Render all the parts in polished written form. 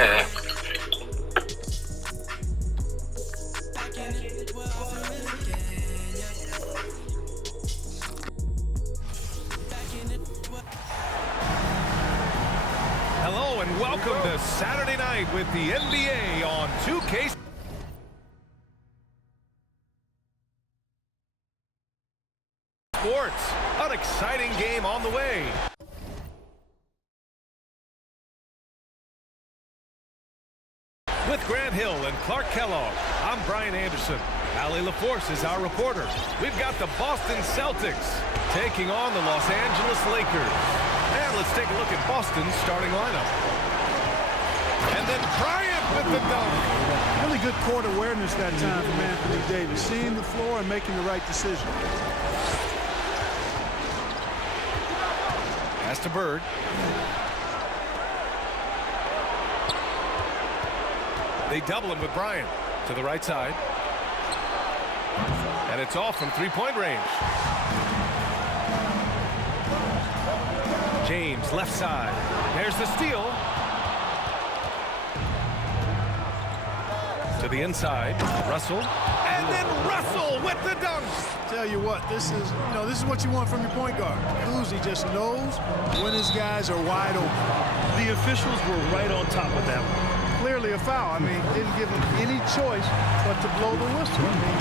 Hello and welcome to Saturday night with the NBA on 2K Sports. An exciting game on the way. With Grant Hill and Clark Kellogg, I'm Bryant Anderson. Allie LaForce is our reporter. We've got the Boston Celtics taking on the Los Angeles Lakers. And let's take a look at Boston's starting lineup. And then Bryant with the dunk. Really good court awareness that time from Anthony Davis, seeing the floor and making the right decision. Pass to Bird. They double him with Bryant to the right side. And it's off from three-point range. James, left side. There's the steal. To the inside. Russell. And then Russell with the dunk. Tell you what, this is what you want from your point guard. He just knows when his guys are wide open. The officials were right on top of that one. Clearly a foul. I mean, didn't give him any choice but to blow the whistle. I mean,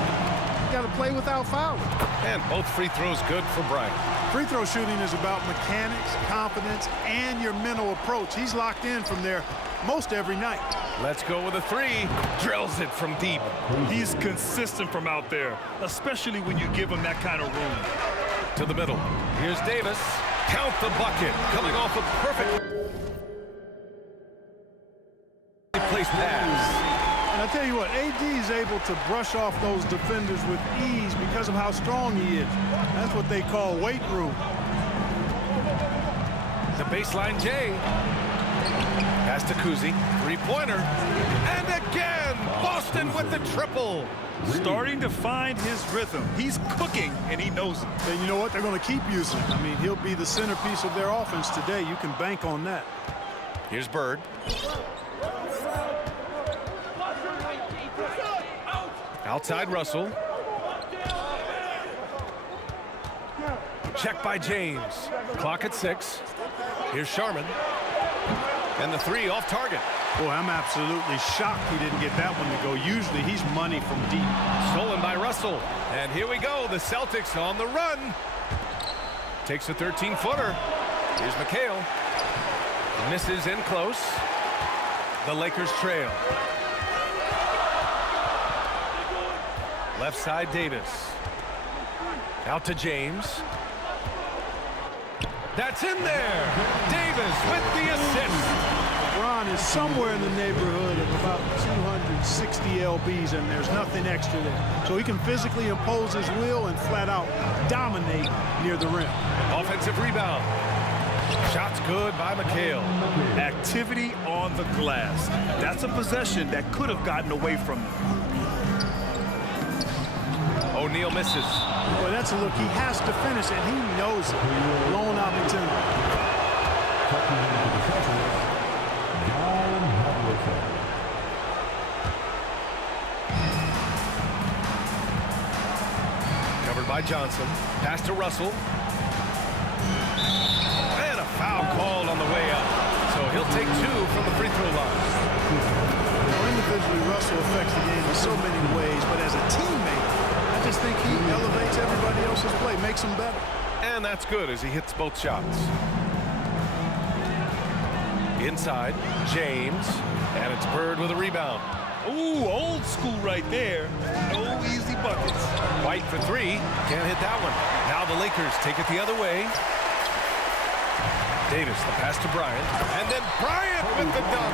you got to play without fouling. And both free throws good for Bryant. Free throw shooting is about mechanics, confidence, and your mental approach. He's locked in from there most every night. Let's go with a three. Drills it from deep. He's consistent from out there, especially when you give him that kind of room. To the middle. Here's Davis. Count the bucket. Coming off a perfect place pass. And I tell you what, AD is able to brush off those defenders with ease because of how strong he is. That's what they call weight room. The baseline J. Pass to Kuzi. Three-pointer. And again, Boston with the triple. Starting to find his rhythm. He's cooking, and he knows it. And you know what? They're going to keep using him. I mean, he'll be the centerpiece of their offense today. You can bank on that. Here's Bird. Outside Russell. Check by James. Clock at 6. Here's Sharman. And the three off target. Boy, I'm absolutely shocked he didn't get that one to go. Usually he's money from deep. Stolen by Russell. And here we go. The Celtics on the run. Takes a 13-footer. Here's McHale. Misses in close. The Lakers trail. Left side Davis. Out to James. That's in there. Davis with the assist. LeBron is somewhere in the neighborhood of about 260 lbs, and there's nothing extra there. So he can physically impose his will and flat out dominate near the rim. Offensive rebound. Shots good by McHale. Activity on the glass. That's a possession that could have gotten away from him. O'Neal misses. Boy, that's a look he has to finish, and he knows it. Lone opportunity. Covered by Johnson. Pass to Russell. And a foul called on the way up. So he'll take 2 from the free throw line. Well, individually, Russell affects the game in so many ways, but as a teammate, I just think he elevates everybody else's play, makes them better. And that's good as he hits both shots. Inside, James. And it's Bird with a rebound. Ooh, old school right there. No easy buckets. White for 3. Can't hit that one. Now the Lakers take it the other way. Davis, the pass to Bryant. And then Bryant with the dunk.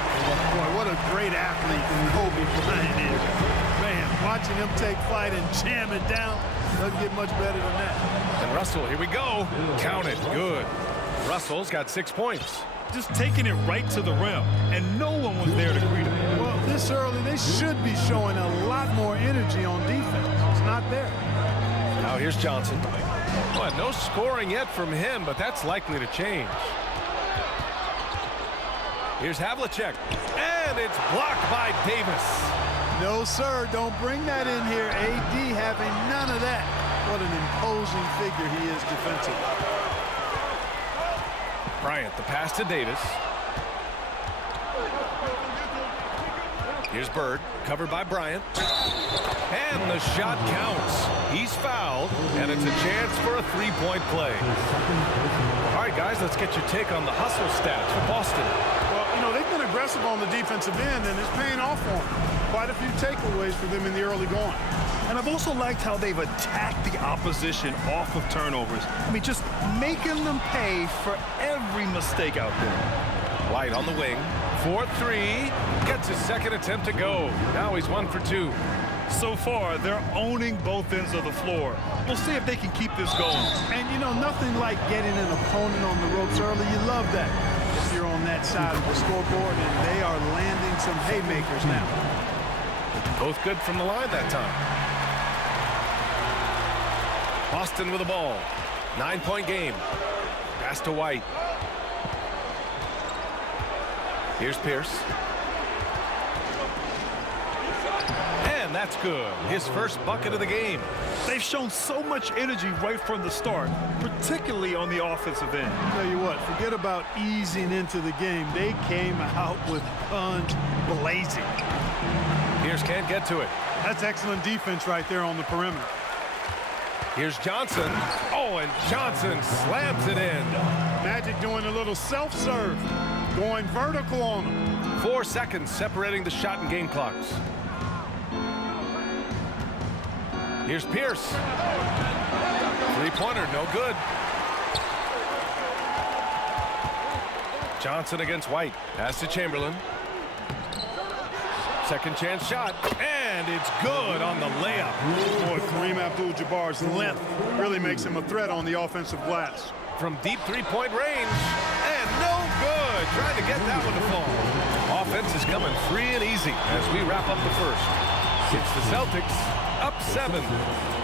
Boy, what a great athlete Kobe Bryant is. Man, watching him take flight and jam it down doesn't get much better than that. And Russell, here we go. Count it. Good. Russell's got 6 points. Just taking it right to the rim, and no one was there to greet him. Well, this early, they should be showing a lot more energy on defense. It's not there. Now here's Johnson. Well, no scoring yet from him, but that's likely to change. Here's Havlicek, and it's blocked by Davis. No, sir, don't bring that in here. AD having none of that. What an imposing figure he is defensively. Bryant, the pass to Davis. Here's Bird, covered by Bryant. And the shot counts. He's fouled, and it's a chance for a three-point play. All right, guys, let's get your take on the hustle stats for Boston. Well, you know, they've been aggressive on the defensive end, and it's paying off for them. Quite a few takeaways for them in the early going. And I've also liked how they've attacked the opposition off of turnovers. I mean, just making them pay for every mistake out there. White on the wing. 4-3. Gets his second attempt to go. Now he's 1 for 2. So far, they're owning both ends of the floor. We'll see if they can keep this going. And, you know, nothing like getting an opponent on the ropes early. You love that if you're on that side of the scoreboard, and they are landing some haymakers now. Both good from the line that time. Boston with the ball. 9-point game. Pass to White. Here's Pierce. And that's good. His first bucket of the game. They've shown so much energy right from the start, particularly on the offensive end. I'll tell you what, forget about easing into the game. They came out with guns blazing. Pierce can't get to it. That's excellent defense right there on the perimeter. Here's Johnson. Oh, and Johnson slams it in. Magic doing a little self-serve, going vertical on them. 4 seconds separating the shot and game clocks. Here's Pierce. Three-pointer, no good. Johnson against White. Pass to Chamberlain. Second chance shot, and it's good on the layup. Boy, Kareem Abdul-Jabbar's length really makes him a threat on the offensive glass. From deep three-point range, and no good. Trying to get that one to fall. Offense is coming free and easy as we wrap up the first. It's the Celtics up 7.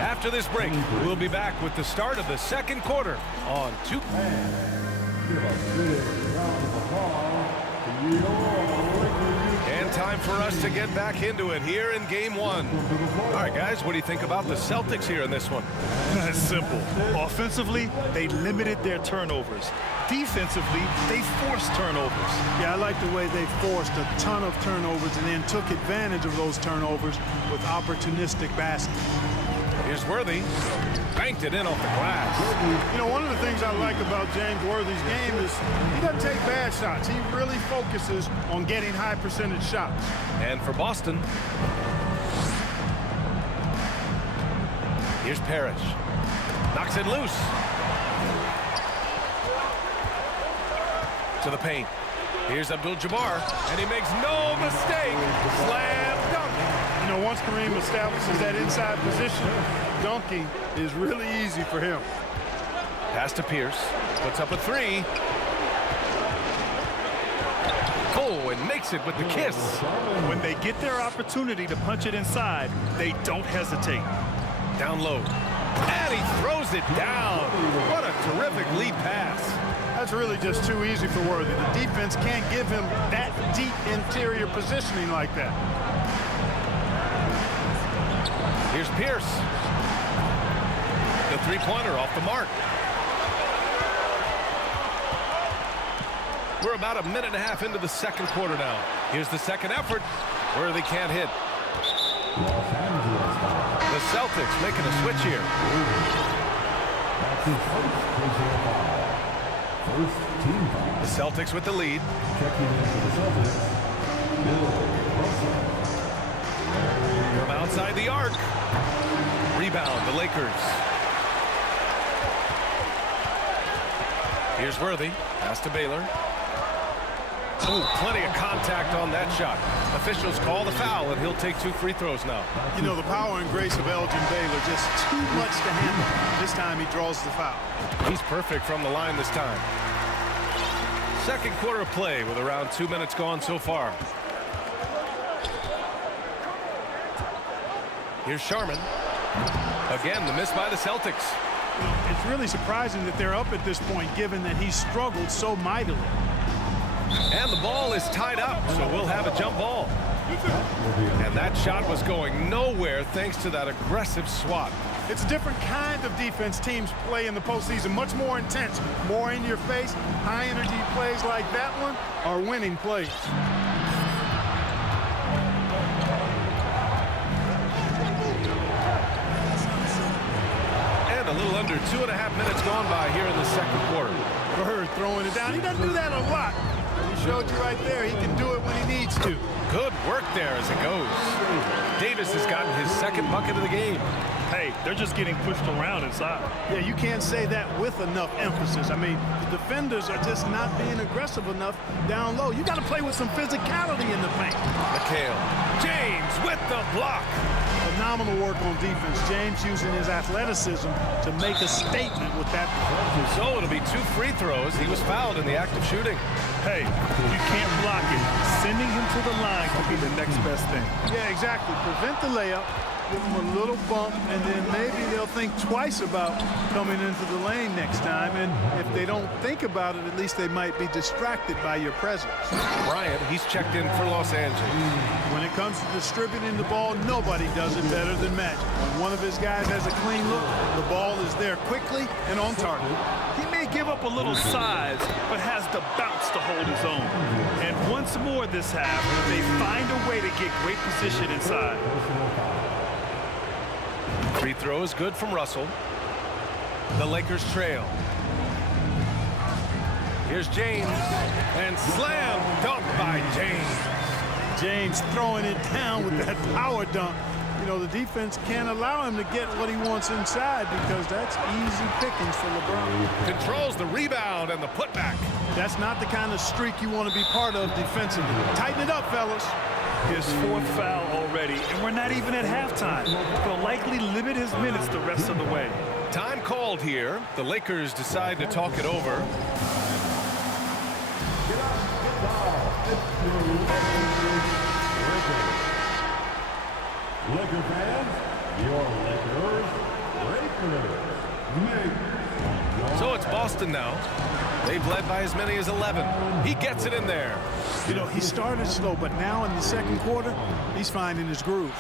After this break, we'll be back with the start of the second quarter on 2. And time for us to get back into it here in game 1. All right, guys, what do you think about the Celtics here in this one? That's simple. Offensively, they limited their turnovers. Defensively, they forced turnovers. Yeah, I like the way they forced a ton of turnovers and then took advantage of those turnovers with opportunistic basket. Here's Worthy. Banked it in off the glass. You know, one of the things I like about James Worthy's game is he doesn't take bad shots. He really focuses on getting high percentage shots. And for Boston, here's Parrish. Knocks it loose. To the paint. Here's Abdul-Jabbar, and he makes no mistake. Slam dunk. You know, once Kareem establishes that inside position, dunking is really easy for him. Pass to Pierce. Puts up a 3. Oh, and makes it with the kiss. When they get their opportunity to punch it inside, they don't hesitate. Down low. And he throws it down. What a terrific lead pass. That's really just too easy for Worthy. The defense can't give him that deep interior positioning like that. Here's Pierce. The three-pointer off the mark. We're about a minute and a half into the second quarter now. Here's the second effort. Worthy can't hit. The Celtics making a switch here. The Celtics with the lead. From outside the arc. Rebound, the Lakers. Here's Worthy. Pass to Baylor. Oh, plenty of contact on that shot. Officials call the foul, and he'll take 2 free throws now. You know, the power and grace of Elgin Baylor, just too much to handle. This time he draws the foul. He's perfect from the line this time. Second quarter of play with around 2 minutes gone so far. Here's Sharman. Again, the miss by the Celtics. You know, it's really surprising that they're up at this point, given that he struggled so mightily. And the ball is tied up, so we'll have a jump ball. And that shot was going nowhere thanks to that aggressive swat. It's a different kind of defense teams play in the postseason, much more intense, more in your face. High energy plays like that one are winning plays. And a little under 2.5 minutes gone by here in the second quarter. Bird throwing it down. He doesn't do that a lot. He showed you right there. He can do it when he needs to. Good work there as it goes. Davis has gotten his second bucket of the game. Hey, they're just getting pushed around inside. Yeah, you can't say that with enough emphasis. I mean, the defenders are just not being aggressive enough down low. You got to play with some physicality in the paint. McHale. James with the block. Phenomenal work on defense. James using his athleticism to make a statement with that. So it'll be 2 free throws. He was fouled in the act of shooting. Hey, you can't block it. Sending him to the line could be the next best thing. Yeah, exactly. Prevent the layup. Give them a little bump, and then maybe they'll think twice about coming into the lane next time. And if they don't think about it, at least they might be distracted by your presence. Bryant, he's checked in for Los Angeles. When it comes to distributing the ball, nobody does it better than Magic. When one of his guys has a clean look, the ball is there quickly and on target. He may give up a little size, but has the bounce to hold his own. And once more this half, they find a way to get great position inside. Free throw is good from Russell. The Lakers trail. Here's James. And slam dunk by James. James throwing it down with that power dunk. You know, the defense can't allow him to get what he wants inside because that's easy pickings for LeBron. Controls the rebound and the putback. That's not the kind of streak you want to be part of defensively. Tighten it up, fellas. His 4th foul already, and we're not even at halftime. They'll likely limit his minutes the rest of the way. Time called here. The Lakers decide to talk it over. Laker fans, your Lakers. So it's Boston now. They've led by as many as 11. He gets it in there. You know, he started slow, but now in the second quarter, he's finding his groove.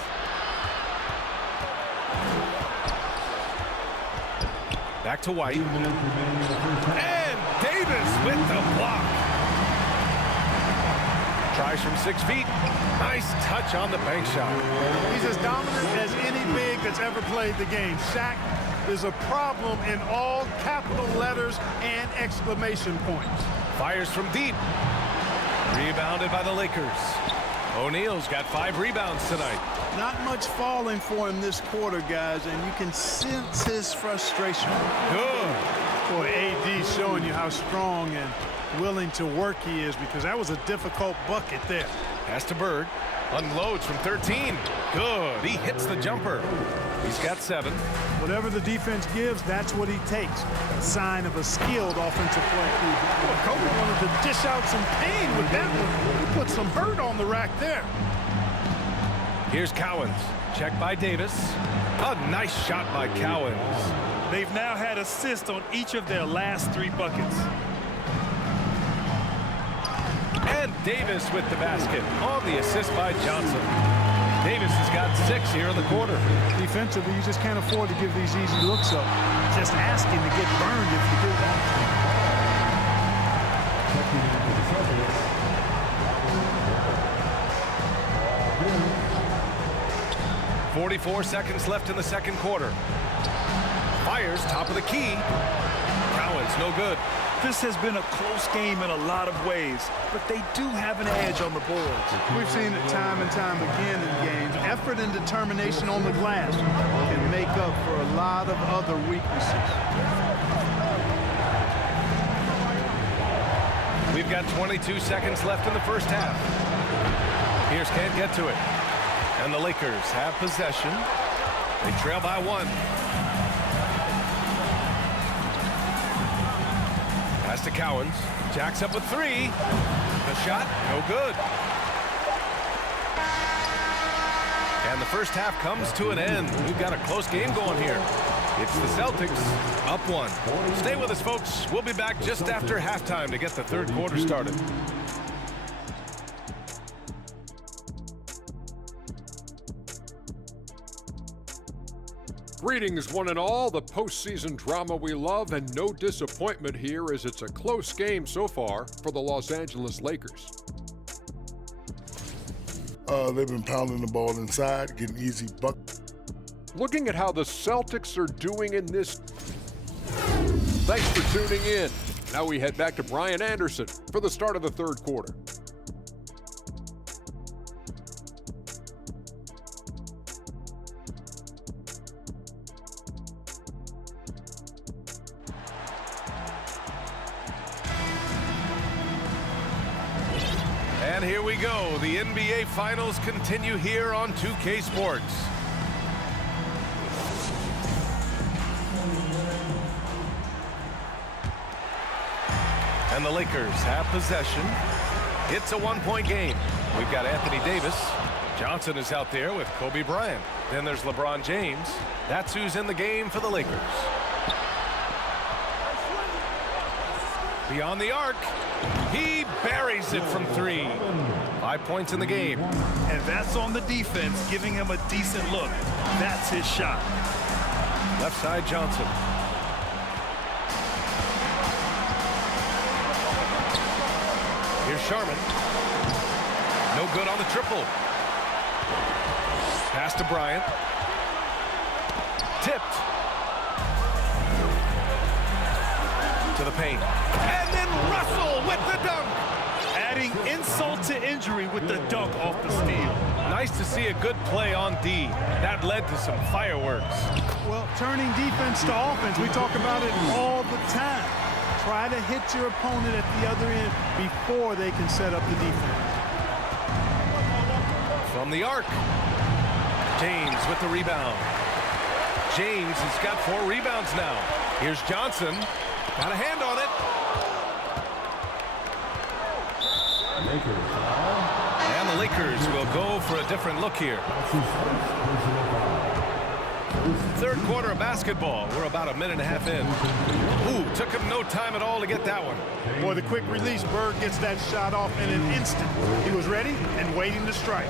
Back to White. And Davis with the block. Tries from 6 feet. Nice touch on the bank shot. He's as dominant as any big that's ever played the game. Shaq is a problem in all capital letters and exclamation points. Fires from deep. Rebounded by the Lakers. O'Neal's got 5 rebounds tonight. Not much falling for him this quarter, guys, and you can sense his frustration. Good. Boy, AD showing you how strong and willing to work he is, because that was a difficult bucket there. Pass to Bird. Unloads from 13. Good. He hits the jumper. He's got 7. Whatever the defense gives, that's what he takes. A sign of a skilled offensive play. Well, Kobe wanted to dish out some pain with that one. He put some hurt on the rack there. Here's Cowens. Check by Davis. A nice shot by Cowens. They've now had assists on each of their last 3 buckets. And Davis with the basket on the assist by Johnson. Davis has got 6 here in the quarter. Defensively, you just can't afford to give these easy looks up. Just asking to get burned if you do that. – 44 seconds left in the second quarter. Fires top of the key. Cowens no good. This has been a close game in a lot of ways, but they do have an edge on the boards. We've seen it time and time again in games. Effort and determination on the glass can make up for a lot of other weaknesses. We've got 22 seconds left in the first half. Pierce can't get to it. And the Lakers have possession. They trail by 1. Pass to Cowens. Jacks up with 3. The shot, no good. And the first half comes to an end. We've got a close game going here. It's the Celtics up 1. Stay with us, folks. We'll be back just after halftime to get the third quarter started. Greetings, one and all. The postseason drama we love, and no disappointment here as it's a close game so far for the Los Angeles Lakers. They've been pounding the ball inside, getting easy buckets. Looking at how the Celtics are doing in this. Thanks for tuning in. Now we head back to Bryant Anderson for the start of the third quarter. And here we go. The NBA Finals continue here on 2K Sports. And the Lakers have possession. It's a one-point game. We've got Anthony Davis. Johnson is out there with Kobe Bryant. Then there's LeBron James. That's who's in the game for the Lakers. Beyond the arc. He buries it from three. 5 points in the game. And that's on the defense, giving him a decent look. That's his shot. Left side Johnson. Here's Sharman. No good on the triple. Pass to Bryant. Tipped. To the paint. And then Russell with the dunk. Adding insult to injury with the dunk off the steal. Nice to see a good play on D. That led to some fireworks. Well, turning defense to offense, we talk about it all the time. Try to hit your opponent at the other end before they can set up the defense. From the arc. James with the rebound. James has got 4 rebounds now. Here's Johnson. Got a hand on it. And the Lakers will go for a different look here. Third quarter of basketball. We're about a minute and a half in. Ooh, took him no time at all to get that one. Boy, the quick release, Bird gets that shot off in an instant. He was ready and waiting to strike.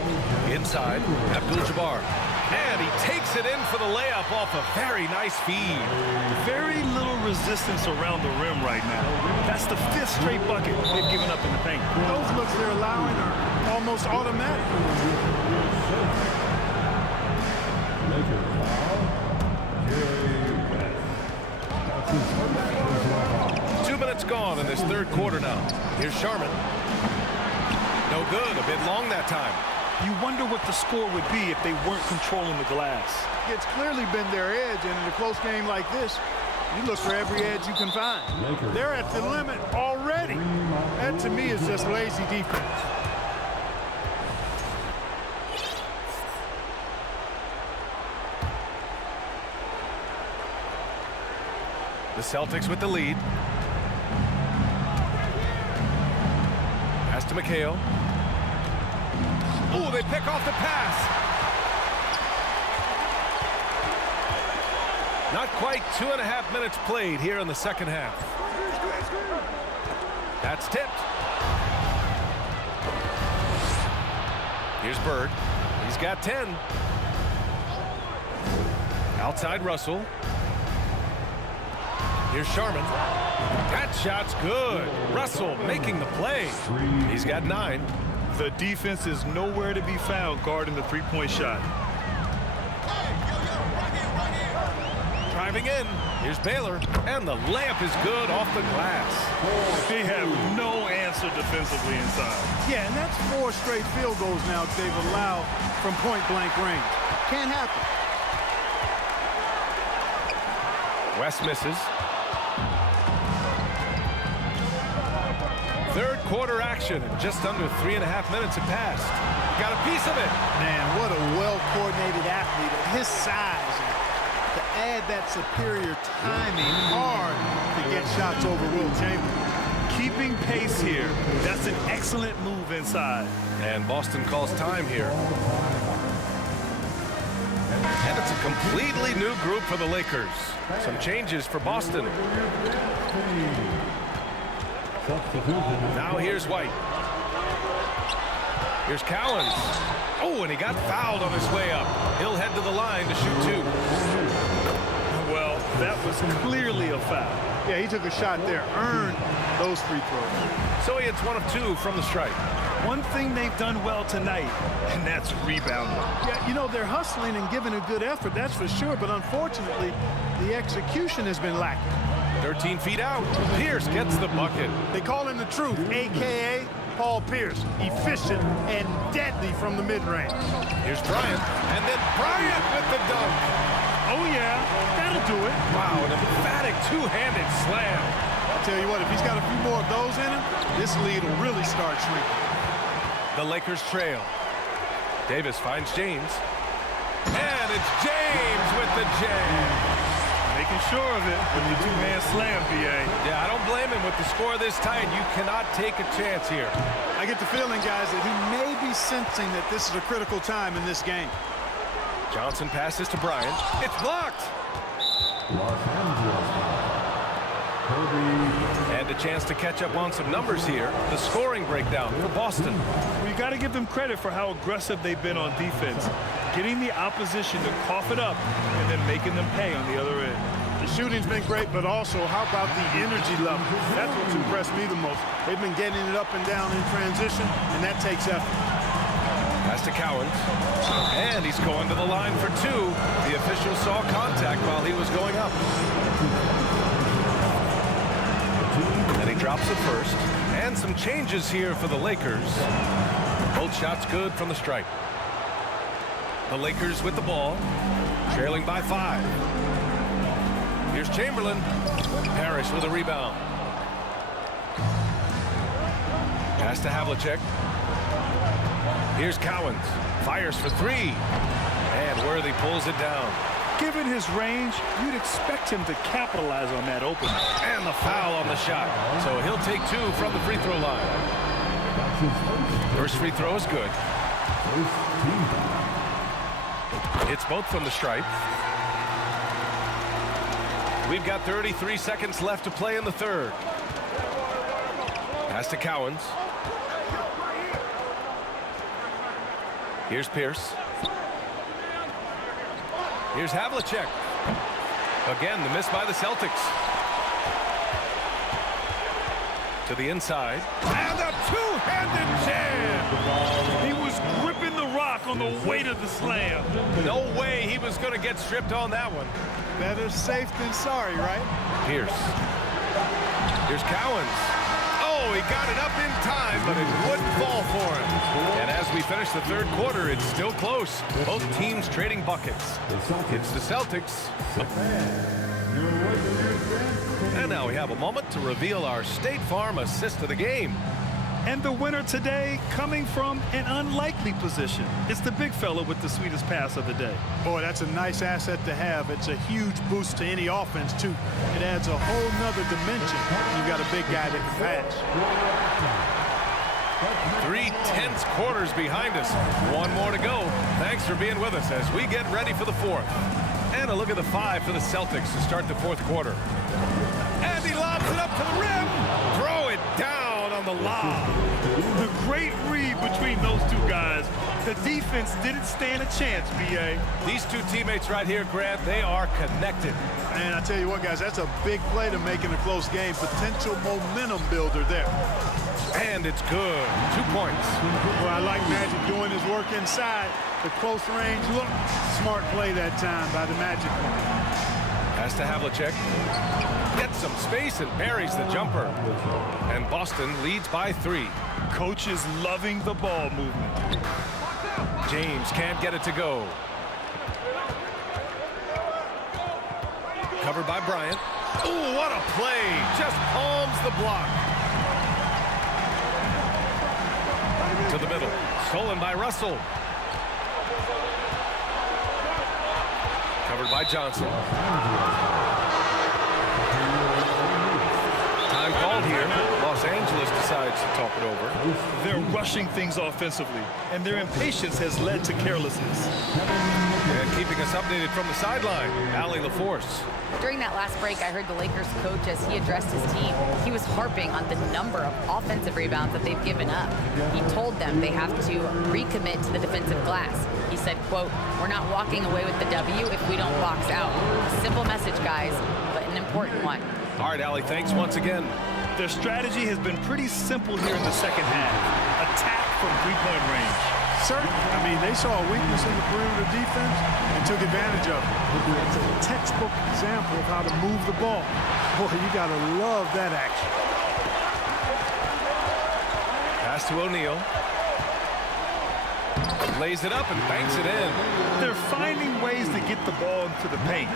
Inside, Abdul-Jabbar. And he takes it in for the layup off a very nice feed. Very little resistance around the rim right now. That's the 5th straight bucket they've given up in the paint. Those looks they're allowing are almost automatic. 2 minutes gone in this third quarter now. Here's Sharman. No good, a bit long that time. You wonder what the score would be if they weren't controlling the glass. It's clearly been their edge, and in a close game like this, you look for every edge you can find. They're at the limit already. That, to me, is just lazy defense. The Celtics with the lead. Pass to McHale. Ooh, they pick off the pass. Not quite 2.5 minutes played here in the second half. That's tipped. Here's Bird. He's got 10. Outside Russell. Here's Sharman. That shot's good. Russell making the play. He's got 9. The defense is nowhere to be found guarding the three-point shot. Driving in. Here's Baylor. And the layup is good off the glass. They have no answer defensively inside. Yeah, and that's 4 straight field goals now they've allowed from point-blank range. Can't happen. West misses. Third quarter action. Just under 3.5 minutes have passed. Got a piece of it. Man, what a well-coordinated athlete at his size. And to add that superior timing, hard to get shots over Will Chamberlain. Keeping pace here. That's an excellent move inside. And Boston calls time here. And it's a completely new group for the Lakers. Some changes for Boston. Now here's White. Here's Cowens. Oh, and he got fouled on his way up. He'll head to the line to shoot 2. Well, that was clearly a foul. Yeah, he took a shot there, earned those free throws. So he hits 1 of 2 from the stripe. One thing they've done well tonight, and that's rebounding. Yeah, you know, they're hustling and giving a good effort, that's for sure, but unfortunately, the execution has been lacking. 13 feet out. Pierce gets the bucket. They call him the truth, a.k.a. Paul Pierce, efficient and deadly from the mid-range. Here's Bryant, and then Bryant with the dunk. Oh, yeah, that'll do it. Wow, an emphatic two-handed slam. I'll tell you what, if he's got a few more of those in him, this lead will really start shrinking. The Lakers trail. Davis finds James. And it's James with the jam. Making sure of it with the two-man slam, B.A. Yeah, I don't blame him with the score this tight. You cannot take a chance here. I get the feeling, guys, that he may be sensing that this is a critical time in this game. Johnson passes to Bryant. It's blocked. Los Angeles. And a chance to catch up on some numbers here. The scoring breakdown for Boston. Well, you got to give them credit for how aggressive they've been on defense. Getting the opposition to cough it up and then making them pay on the other end. The shooting's been great, but also how about the energy level? That's what's impressed me the most. They've been getting it up and down in transition, and that takes effort. Pass to Cowens. And he's going to the line for 2. The official saw contact while he was going up. And he drops it first. And some changes here for the Lakers. Both shots good from the stripe. The Lakers with the ball, trailing by 5. Here's Chamberlain. Parrish with a rebound. Pass to Havlicek. Here's Cowens. Fires for 3. And Worthy pulls it down. Given his range, you'd expect him to capitalize on that opening. And the foul on the shot. So he'll take 2 from the free throw line. First free throw is good. It's both from the stripe. We've got 33 seconds left to play in the third. Pass to Cowens. Here's Pierce. Here's Havlicek. Again, the miss by the Celtics. To the inside. And a two-handed jam! He was gripping the rock on the weight of the slam. No way he was going to get stripped on that one. Better safe than sorry, right? Pierce. Here's Cowens. Oh, he got it up in time, but it wouldn't fall for him. And as we finish the third quarter, it's still close. Both teams trading buckets. It's the Celtics. And now we have a moment to reveal our State Farm assist of the game. And the winner today coming from an unlikely position. It's the big fella with the sweetest pass of the day. Boy, that's a nice asset to have. It's a huge boost to any offense, too. It adds a whole nother dimension. You've got a big guy that can pass. 3 tense quarters behind us. 1 more to go. Thanks for being with us as we get ready for the fourth. And a look at the 5 for the Celtics to start the fourth quarter. And he lobs it up to the rim. Throw it down on the lob. The great read between those two guys. The defense didn't stand a chance, B.A. These two teammates right here, Grant, they are connected. And I tell you what, guys, that's a big play to make in a close game. Potential momentum builder there. And it's good. 2 points. Well, I like Magic doing his work inside. The close range look. Smart play that time by the Magic. Pass to Havlicek. Gets some space and buries the jumper. And Boston leads by 3. Coach is loving the ball movement. James can't get it to go. Covered by Bryant. Ooh, what a play. Just palms the block. To the middle. Stolen by Russell. Covered by Johnson. Time called here. Los Angeles decides to talk it over. They're rushing things offensively, and their impatience has led to carelessness. And keeping us updated from the sideline, Allie LaForce. During that last break, I heard the Lakers coach as he addressed his team. He was harping on the number of offensive rebounds that they've given up. He told them they have to recommit to the defensive glass. He said, quote, "We're not walking away with the W if we don't box out." A simple message, guys, but an important one. All right, Allie, thanks once again. Their strategy has been pretty simple here in the second half. Attack from three-point range. Certainly. I mean, they saw a weakness in the perimeter defense and took advantage of it. It's a textbook example of how to move the ball. Boy, you got to love that action. Pass to O'Neal. Lays it up and banks it in. They're finding ways to get the ball into the paint.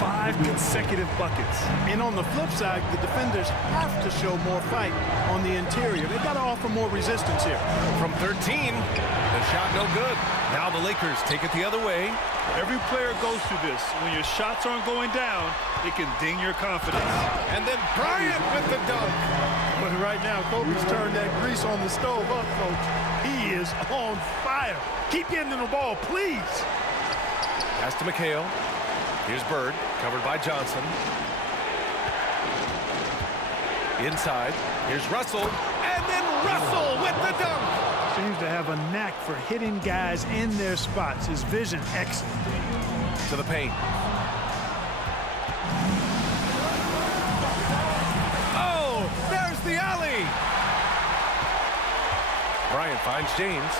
5 consecutive buckets. And on the flip side, the defenders have to show more fight on the interior. They've got to offer more resistance here. From 13, the shot no good. Now the Lakers take it the other way. Every player goes through this. When your shots aren't going down, it can ding your confidence. And then Bryant with the dunk. But right now, Kobe's turned that grease on the stove up, Coach. He is on fire. Keep getting in the ball, please. Pass to McHale. Here's Bird, covered by Johnson. Inside, here's Russell, and then Russell with the dunk. Seems to have a knack for hitting guys in their spots. His vision, excellent. To the paint. Oh, there's the alley. Bryant finds James.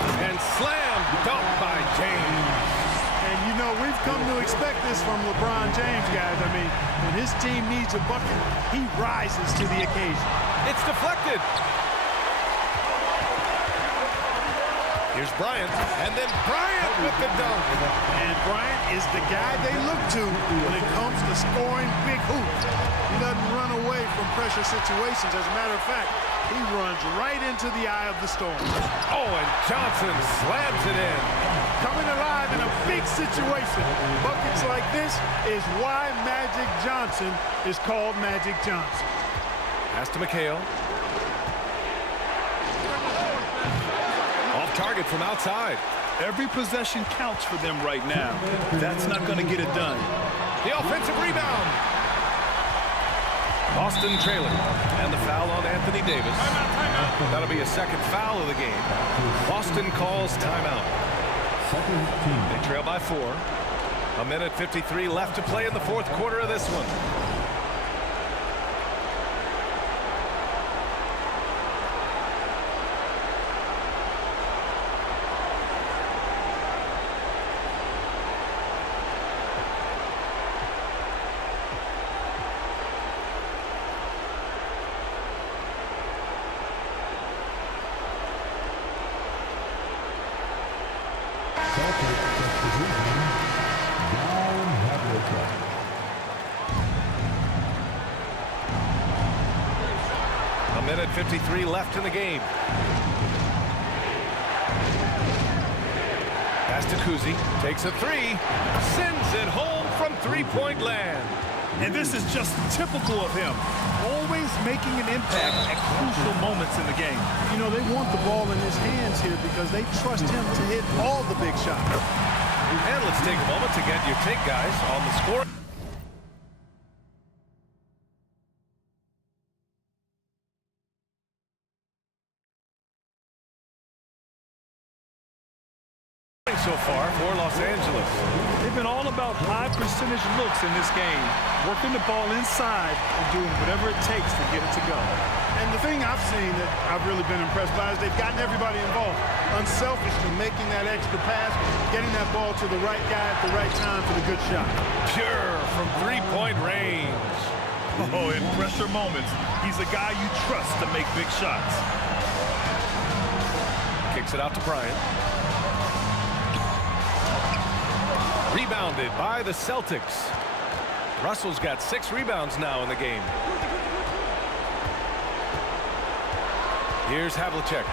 And slam dunk by James. And you know, we've come to expect this from LeBron James, guys. I mean, when his team needs a bucket, he rises to the occasion. It's deflected. Here's Bryant, and then Bryant with the dunk. And Bryant is the guy they look to when it comes to scoring big hoops. He doesn't run away from pressure situations. As a matter of fact, he runs right into the eye of the storm. Oh, and Johnson slams it in. Coming alive in a big situation. Buckets like this is why Magic Johnson is called Magic Johnson. Pass to McHale. Off target from outside. Every possession counts for them right now. That's not going to get it done. The offensive rebound. Boston trailing. And the foul on Anthony Davis. That'll be a second foul of the game. Boston calls timeout. They trail by 4. 1:53 left to play in the fourth quarter of this one. A minute 53 left in the game. Pass to Kuzi. Takes a 3. Sends it home from three-point land. And this is just typical of him. Always making an impact at crucial moments in the game. You know, they want the ball in his hands here because they trust him to hit all the big shots. And let's take a moment to get your take, guys, on the score. So far for Los Angeles. They've been all about high percentage looks in this game, working the ball inside and doing whatever it takes to get it to go. And the thing I've seen that I've really been impressed by is they've gotten everybody involved. Unselfishly making that extra pass, getting that ball to the right guy at the right time for the good shot. Pure from three-point range. Oh, in pressure moments, he's a guy you trust to make big shots. Kicks it out to Bryant. Rebounded by the Celtics. Russell's got 6 rebounds now in the game. Here's Havlicek.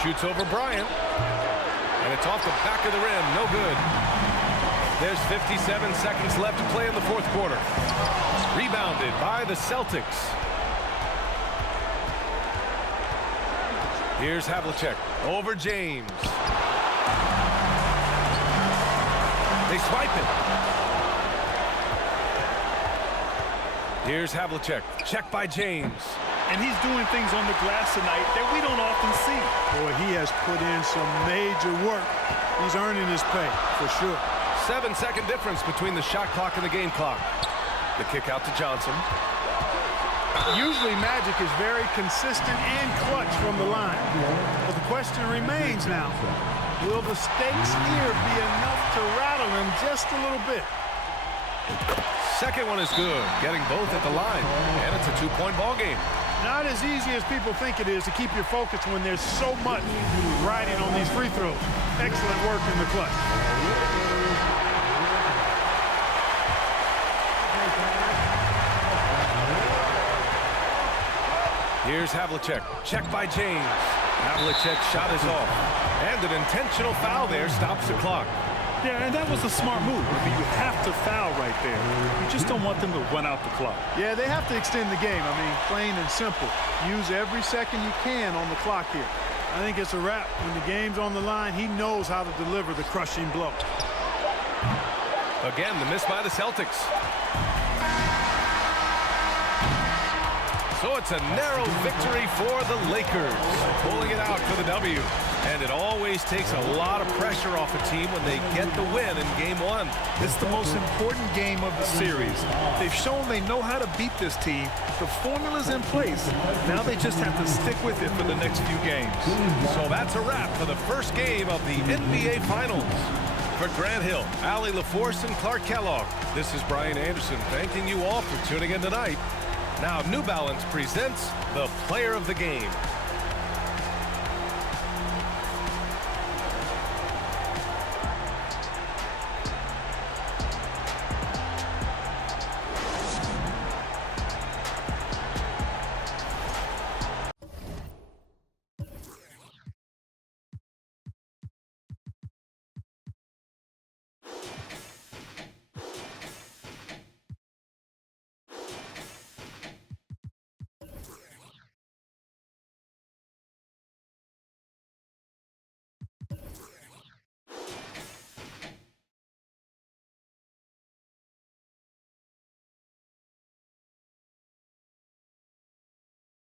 Shoots over Bryant. And it's off the back of the rim. No good. There's 57 seconds left to play in the fourth quarter. Rebounded by the Celtics. Here's Havlicek over James. They swipe it. Here's Havlicek. Check by James. And he's doing things on the glass tonight that we don't often see. Boy, he has put in some major work. He's earning his pay, for sure. 7-second difference between the shot clock and the game clock. The kick out to Johnson. Usually Magic is very consistent and clutch from the line. But the question remains now, will the stakes here be enough to rattle him just a little bit? Second one is good, getting both at the line. And it's a two-point ball game. Not as easy as people think it is to keep your focus when there's so much riding on these free throws. Excellent work in the clutch. Here's Havlicek. Check by James. Havlicek's shot is off. And an intentional foul there stops the clock. Yeah, and that was a smart move. I mean, you have to foul right there. You just don't want them to run out the clock. Yeah, they have to extend the game. I mean, plain and simple. Use every second you can on the clock here. I think it's a wrap. When the game's on the line, he knows how to deliver the crushing blow. Again, the miss by the Celtics. So it's a narrow victory for the Lakers, pulling it out for the W. And it always takes a lot of pressure off a team when they get the win in Game 1. It's the most important game of the series. They've shown they know how to beat this team. The formula's in place. Now they just have to stick with it for the next few games. So that's a wrap for the first game of the NBA Finals. For Grant Hill, Allie LaForce, and Clark Kellogg, this is Bryant Anderson thanking you all for tuning in tonight. Now New Balance presents the Player of the Game.